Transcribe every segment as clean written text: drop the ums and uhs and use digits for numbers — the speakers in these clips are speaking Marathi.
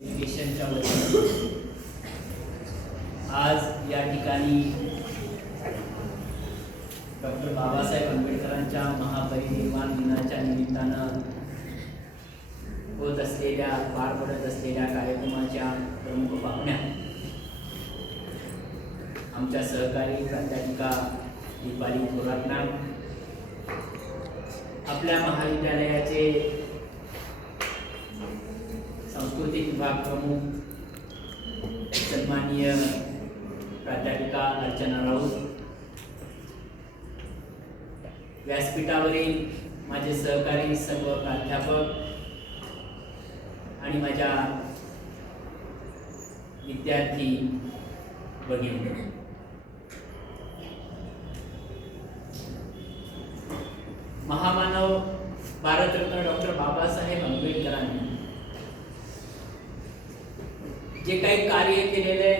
एज्युकेशनच्या वतीने आज या ठिकाणी डॉक्टर बाबासाहेब आंबेडकरांच्या महापरिनिर्वाण दिनाच्या निमित्तानं होत असलेल्या पार पडत असलेल्या कार्यक्रमाच्या प्रमुख पाहुण्या आमच्या सहकारी प्राध्यापिका दीपाली थोरात मॅम, आपल्या महाविद्यालयाचे सांस्कृतिक विभाग प्रमुख सन्माननीय प्राध्यापिका अर्चना राऊत, व्यासपीठावरील माझे सहकारी सर्व प्राध्यापक आणि माझ्या विद्यार्थी भगिनी, महामानव भारतरत्न डॉक्टर बाबासाहेब आंबेडकरांनी जे काही कार्य केलेले,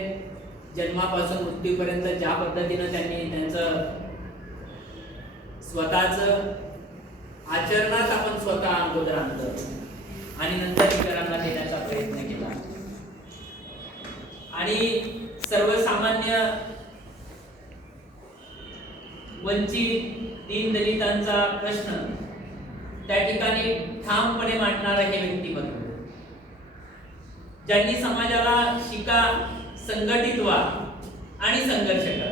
जन्मापासून मृत्यूपर्यंत ज्या पद्धतीने त्यांनी त्यांचं स्वतःचं आचरणात आपण स्वतः अगोदर आणलं आणि नंतर इतरांना देण्याचा प्रयत्न केला आणि सर्वसामान्य वंचित दीनदलितांचा प्रश्न त्या ठिकाणी ठामपणे मांडणारा हे व्यक्तिमत्व, ज्यांनी समाजाला शिका, संघटित व्हा आणि संघर्ष करा,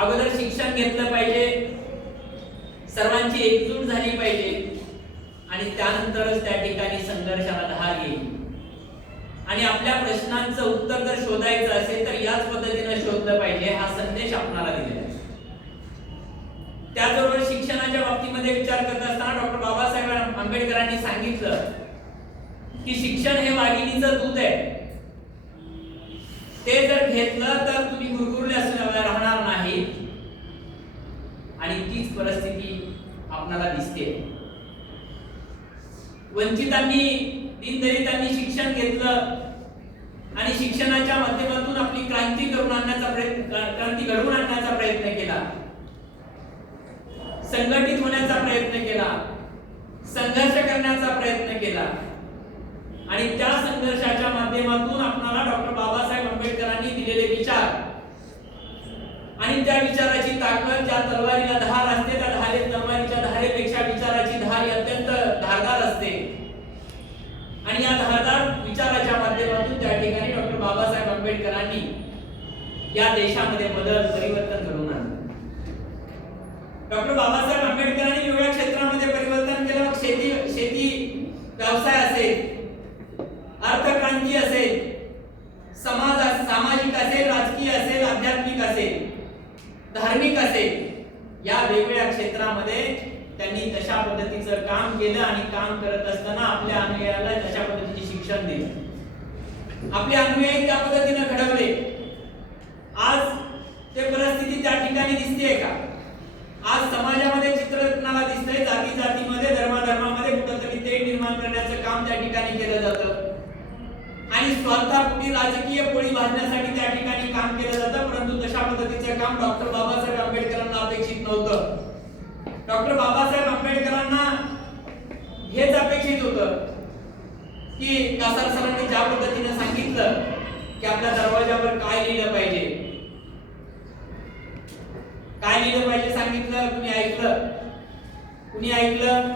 अगोदर शिक्षण घेतलं पाहिजे, सर्वांची एकजूट झाली पाहिजे आणि त्यानंतरच त्या ठिकाणी संघर्षाला धार येईल आणि आपल्या प्रश्नांचं उत्तर जर शोधायचं असेल तर याच पद्धतीने शोधलं पाहिजे, हा संदेश आपणाला दिलेला आहे. त्याचबरोबर शिक्षणाच्या बाबतीमध्ये विचार करत असताना डॉक्टर बाबासाहेब आंबेडकरांनी सांगितलं की शिक्षण हे वाघिणीचं दूध आहे, ते जर घेतलं तर तुम्ही गुरगुरले राहणार नाही आणि तीच परिस्थिती आपल्याला दिसते. वंचितांनी, दीनदलितांनी शिक्षण घेतलं आणि शिक्षणाच्या माध्यमातून आपली क्रांती घडवून आणण्याचा प्रयत्न केला, संघटित होण्याचा प्रयत्न केला, संघर्ष करण्याचा प्रयत्न केला आणि त्या संघर्षाच्या माध्यमातून आपल्याला डॉक्टर बाबासाहेब आंबेडकरांनी दिलेले विचार आणि त्या विचाराची ताकद, ज्या तलवारीला धार असते त्या तलवारीच्या धारेपेक्षा विचाराची धार अत्यंत धारदार असते आणि या धारदार विचाराच्या माध्यमातून त्या ठिकाणी डॉक्टर बाबासाहेब आंबेडकरांनी या देशामध्ये बदल, परिवर्तन घडवून आणलं. डॉक्टर बाबासाहेब आंबेडकरांनी वेगवेगळ्या क्षेत्रामध्ये परिवर्तन केलं. शेती व्यवसाय असेल, अर्थक्रांती असेल, सामाजिक असेल, राजकीय असेल, आध्यात्मिक असेल, धार्मिक असेल, या वेगवेगळ्या क्षेत्रामध्ये त्यांनी तशा पद्धतीचं काम केलं आणि काम करत असताना आपल्या अनुयायांना तशा पद्धतीचे शिक्षण दिलं, आपले अनुयायी त्या पद्धतीने घडवले. आज ते परिस्थिती त्या ठिकाणी दिसतेय का? आज समाजामध्ये चित्र कुणाला दिसतंय? जाती जातीमध्ये, धर्माधर्मामध्ये कुठंतरी तेढ निर्माण करण्याचं काम त्या ठिकाणी केलं जातं आणि स्वार्थापोटी राजकीय पोळी भाजण्यासाठी त्या ठिकाणी काम केलं जातं. परंतु तशा पद्धतीचं काम डॉक्टर बाबासाहेब आंबेडकरांना अपेक्षित नव्हतं. डॉक्टर बाबासाहेब आंबेडकरांना हेच अपेक्षित होतं की कासार सरांनी ज्या पद्धतीने सांगितलं की आपल्या दरवाजावर काय लिहिलं पाहिजे, काय लिहिलं पाहिजे सांगितलं. तुम्ही ऐकलं? कुणी ऐकलं?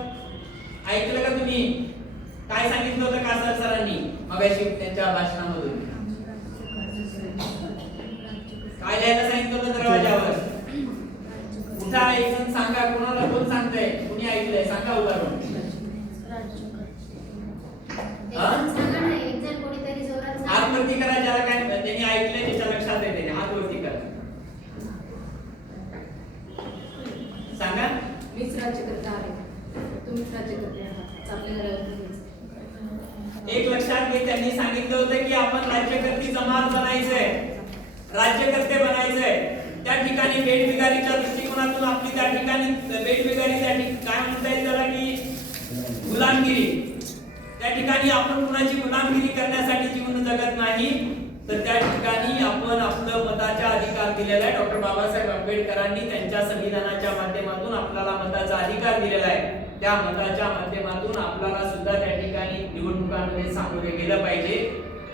ऐकलं का तुम्ही? काय सांगितलं होतं कासार सरांनी मगाशी त्यांच्या भाषणामधून? काय लिहायला सांगितलं होतं दरवाजावर? उठा, ऐकून सांगा. कोणाला कोण सांगतंय? कुणी ऐकलंय? सांगा उदाहरण. हात वरती करा ज्याला काय त्यांनी ऐकलंय, त्याच्या लक्षात येते. हात वरती करा, सांगा. मीच राज्यकर्ता आहे, तुम्हीच राज्यकर्ते आहात, आपल्या घरावर. एक लक्षात घे, त्यांनी सांगितलं होतं की आपण राज्यकर्ती जमात बनायचंय, राज्यकर्ते बनायचंय. त्या ठिकाणी वेठबिगारीच्या दृष्टिकोनातून आपली त्या ठिकाणी वेठबिगारी, काय म्हणता येईल त्याला की गुलामगिरी, त्या ठिकाणी आपण कुणाची गुलामगिरी करण्यासाठी जीवन जगत नाही, तर त्या ठिकाणी आपण आपलं मताचा अधिकार दिलेला आहे. डॉक्टर बाबासाहेब आंबेडकरांनी त्यांच्या संविधानाच्या माध्यमातून आपल्याला मताचा अधिकार दिलेला आहे. त्या मताच्या माध्यमातून आपल्याला सुद्धा त्या ठिकाणी निवडणुकांमध्ये सामोरे गेलं पाहिजे,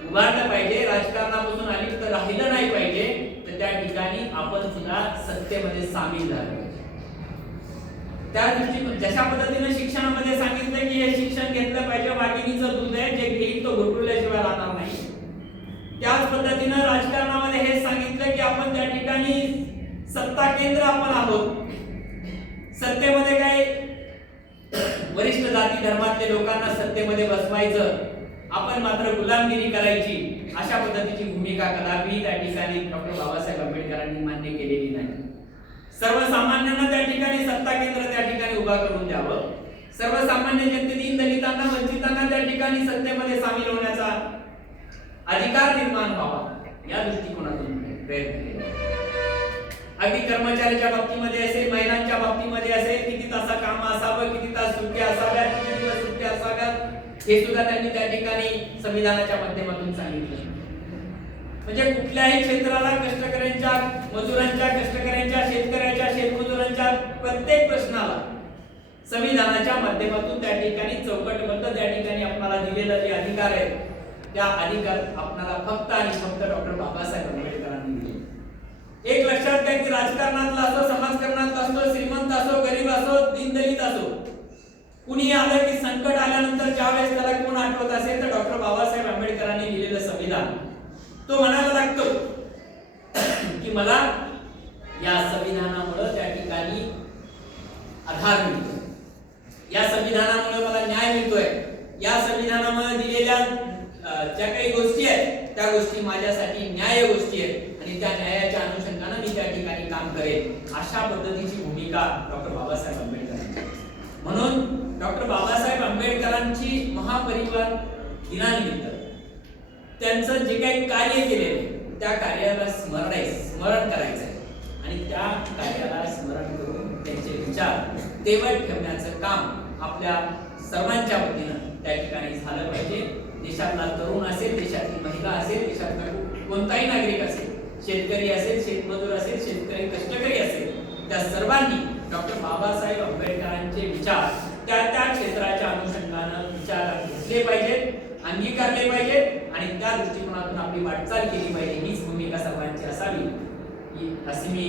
उभारलं पाहिजे, राजकारणापासून अलिप्त राहिलं नाही पाहिजे, तर त्या ठिकाणी आपण सुद्धा सत्तेमध्ये सामील झालं पाहिजे. त्या दृष्टीने जशा पद्धतीने शिक्षणामध्ये सांगितलं की हे शिक्षण घेतलं पाहिजे, वाघिणीचं दूध आहे, जे घेईल तो घुटुरल्याशिवाय राहणार नाही. त्याच पद्धतीने राजकारणामध्ये हे सांगितलं की आपण त्या ठिकाणी सत्ता केंद्र आपण आहोत, सत्तेमध्ये काय वरिष्ठ जाती धर्मातले लोकांना सत्तेमध्ये बसवायचं, आपण मात्र गुलामगिरी करायची, अशा पद्धतीची भूमिका कदापि त्या ठिकाणी डॉक्टर बाबासाहेब आंबेडकरांनी मान्य केलेली नाही. सर्वसामान्यांना त्या ठिकाणी सत्ता केंद्र त्या ठिकाणी उभा करून द्यावं, सर्वसामान्य जनते, दीन दलितांना, वंचितांना त्या ठिकाणी सत्तेमध्ये सामील होण्याचा अधिकार निर्माण व्हावा, या दृष्टिकोनातून प्रयत्न केले. अगदी कर्मचाऱ्याच्या बाबतीमध्ये असेल, महिलांच्या बाबतीमध्ये असेल, किती तास काम असावं, किती तास सुट्ट्या असाव्यात, किती दिवस सुट्ट्या असाव्यात, हे सुद्धा त्यांनी त्या ठिकाणी संविधानाच्या माध्यमातून सांगितलं. म्हणजे कुठल्याही क्षेत्राला कष्टकऱ्यांच्या, मजुरांच्या, कष्टकऱ्यांच्या, शेतकऱ्याच्या, शेतमजुरांच्या प्रत्येक प्रश्नाला संविधानाच्या माध्यमातून त्या ठिकाणी चौकटबद्ध त्या ठिकाणी आपल्याला दिलेला जे अधिकार आहे, त्या अधिकार आपल्याला फक्त आणि फक्त डॉक्टर बाबासाहेब आंबेडकरांनी दिले. एक लक्षात घ्या की राजकारणातला असो, समाजकारणातला असो, श्रीमंत असो, गरीब असो, दीनदलित असो, कुणी आलं की संकट आल्यानंतर ज्यावेळेस त्याला कोण आठवत असेल तर डॉक्टर बाबासाहेब आंबेडकरांनी लिहिलेलं संविधान, तो म्हणायला लागतो की मला या संविधानामुळे त्या ठिकाणी आधार मिळतो, या संविधानामुळे मला न्याय मिळतोय, या संविधानामुळे दिलेल्या ज्या काही गोष्टी आहेत त्या गोष्टी माझ्यासाठी न्याय गोष्टी आहेत आणि त्या न्यायाच्या अनुषंगाने मी त्या ठिकाणी काम करेन, अशा पद्धतीची भूमिका डॉक्टर बाबासाहेब आंबेडकरांची. म्हणून डॉक्टर बाबासाहेब आंबेडकरांची महापरिवार दिनानिमित्त त्यांचं जे काही कार्य केलेले त्या कार्याला स्मरण करायचं आणि त्या कार्याला स्मरण करून त्यांचे विचार तेवत ठेवण्याचं काम आपल्या सर्वांच्या वतीनं त्या ठिकाणी झालं पाहिजे. देशातला तरुण असेल, देशातली महिला असेल, देशातला कोणताही नागरिक असेल, शेतकरी असेल, शेतमजूर असेल, शेतकरी कष्टकरी असेल, त्या सर्वांनी डॉक्टर बाबासाहेब आंबेडकरांचे विचार त्या त्या क्षेत्राच्या अनुषंगाने विचारात घेतले पाहिजेत, अंगीकारले पाहिजेत आणि त्या दृष्टिकोनातून आपली वाटचाल केली पाहिजे. हीच भूमिका सर्वांची असावी अशी मी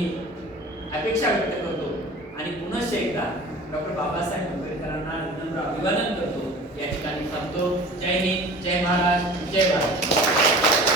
अपेक्षा व्यक्त करतो आणि पुनश्च एकदा डॉक्टर बाबासाहेब आंबेडकरांना विनम्र अभिवादन करतो. या ठिकाणी थांबतो. जय हिंद, जय महाराष्ट्र, जय भारत.